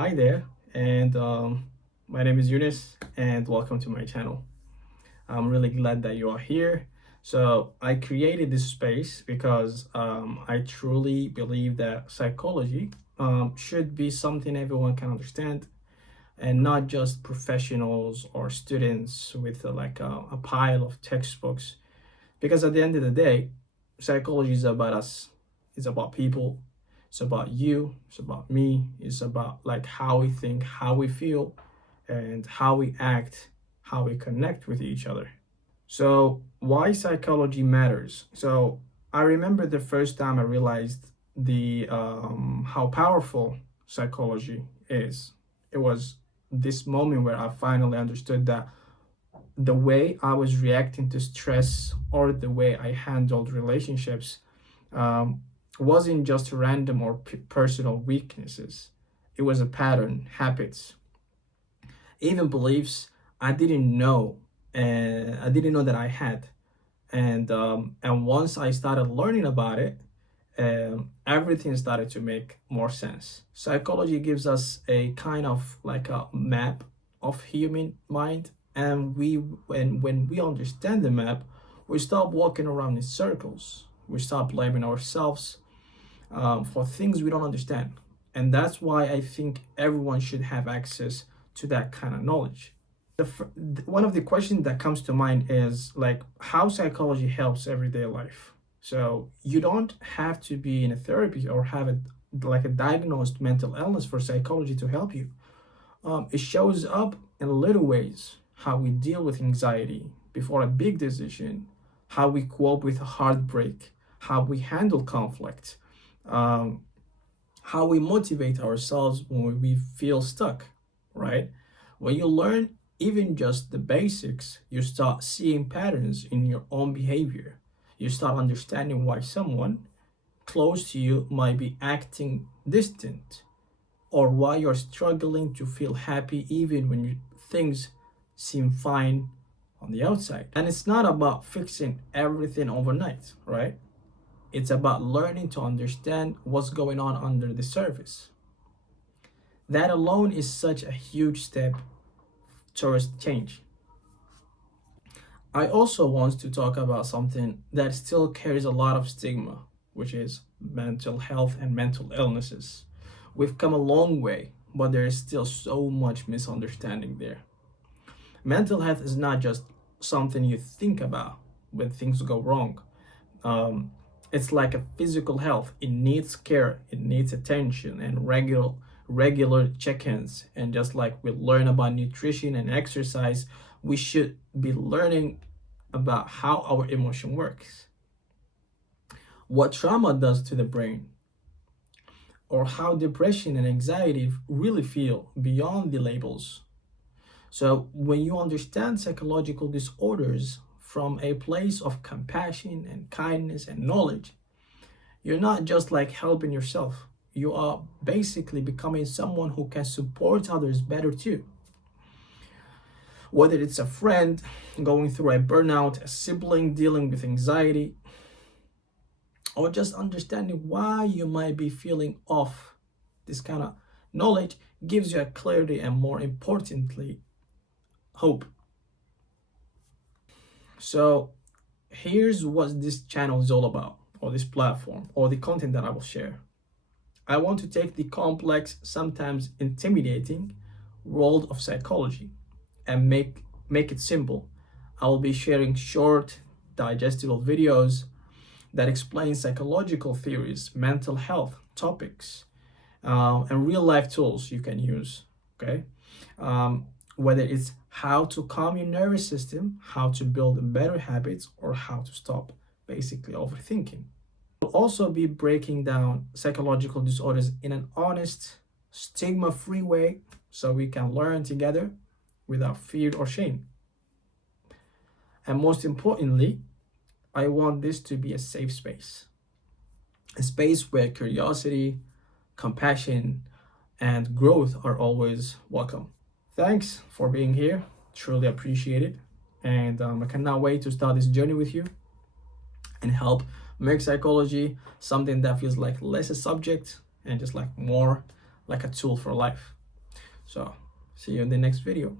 Hi there, and my name is Eunice, and welcome to my channel. I'm really glad that you are here. So I created this space because I truly believe that psychology should be something everyone can understand, and not just professionals or students with a pile of textbooks. Because at the end of the day, psychology is about us. It's about people. It's about you. It's about me. It's about like how we think, how we feel, and how we act, how we connect with each other. So why psychology matters? So I remember the first time I realized the how powerful psychology is. It was this moment where I finally understood that the way I was reacting to stress or the way I handled relationships wasn't just random or personal weaknesses. It was a pattern, habits, even beliefs I didn't know, and I didn't know that I had. And once I started learning about it, everything started to make more sense. Psychology gives us a kind of like a map of human mind, and when we understand the map, we stop walking around in circles. We stop blaming ourselves for things we don't understand, and that's why I think everyone should have access to that kind of knowledge. One of the questions that comes to mind is like how psychology helps everyday life. So you don't have to be in a therapy or have a diagnosed mental illness for psychology to help you. It shows up in little ways: how we deal with anxiety before a big decision, how we cope with heartbreak, how we handle conflict, um, how we motivate ourselves when we feel stuck, right? When you learn even just the basics, you start seeing patterns in your own behavior. You start understanding why someone close to you might be acting distant, or why you're struggling to feel happy even when things seem fine on the outside. And it's not about fixing everything overnight, right? It's about learning to understand what's going on under the surface. That alone is such a huge step towards change. I also want to talk about something that still carries a lot of stigma, which is mental health and mental illnesses. We've come a long way, but there is still so much misunderstanding there. Mental health is not just something you think about when things go wrong. Um, it's like a physical health. It needs care, it needs attention and regular check-ins. And just like we learn about nutrition and exercise, we should be learning about how our emotion works, what trauma does to the brain, or how depression and anxiety really feel beyond the labels. So when you understand psychological disorders from a place of compassion and kindness and knowledge, you're not just like helping yourself. You are basically becoming someone who can support others better too. Whether it's a friend going through a burnout, a sibling dealing with anxiety, or just understanding why you might be feeling off, this kind of knowledge gives you a clarity and, more importantly, hope. So here's what this channel is all about, or this platform, or the content that I will share. I want to take the complex, sometimes intimidating world of psychology and make it simple. I will be sharing short, digestible videos that explain psychological theories, mental health topics, and real life tools you can use. Okay, whether it's how to calm your nervous system, how to build better habits, or how to stop basically overthinking. We'll also be breaking down psychological disorders in an honest, stigma-free way so we can learn together without fear or shame. And most importantly, I want this to be a safe space, a space where curiosity, compassion, and growth are always welcome. Thanks for being here. Truly appreciate it. And I cannot wait to start this journey with you and help make psychology something that feels like less a subject and just like more like a tool for life. So see you in the next video.